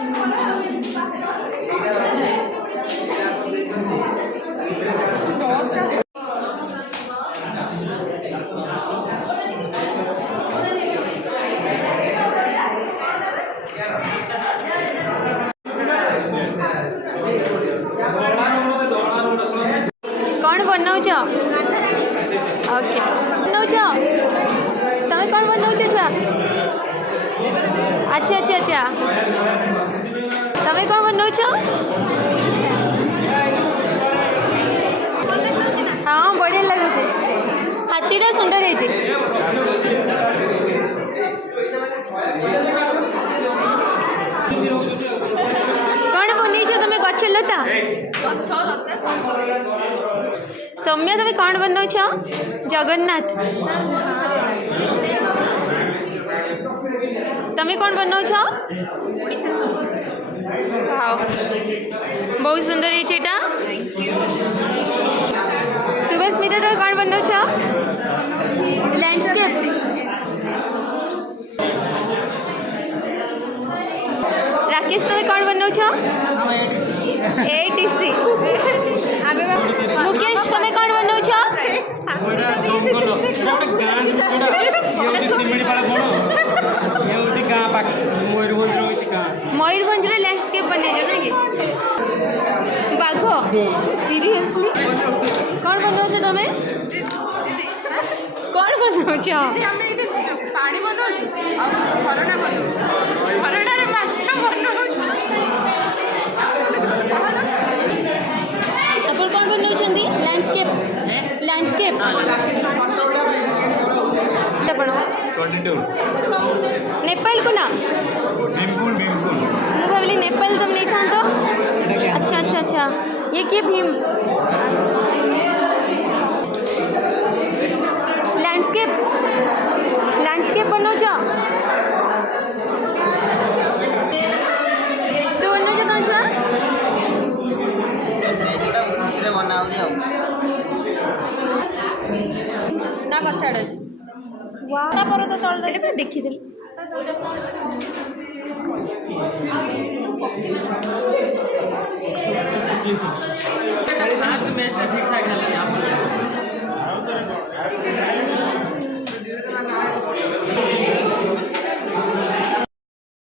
कौन बनाव छो? ओके बनाव छो तमे कौन बनाव छो? अच्छा अच्छा अच्छा तमे कौन बनाव छो? हाँ बढ़िया लगुचे हाथीटा सुंदर है कौन बनी तमे गछ लता सौम्या तमे कौन बनाव छो? जगन्नाथ तमे कौन बनाव छो? बहुत सुंदर है चेटा सुभस्मिता तमे कौन बनाव छो? लैंडस्केप राकेश तमे कौन बनाव छो? एटीसी मुकेश तमे कौन बनाव छो? मयूरभंज लैंडस्केप बने ना कि बाघ सीरियसली कौन बनाव तमे कौन बनाव पानी कौन बनाव लैंडस्केप लैंडस्केप नेपाल को ना भाविली नेपाल तुम नहीं था तो अच्छा अच्छा अच्छा ये क्या भीम लैंडस्केप लैंडस्केप बनाओ जा सो बनाओ जा तुम छुआ खुशी बनाओ ना कछाड़ वाह पर तो तळ देले पर देखि देले फास्ट मैच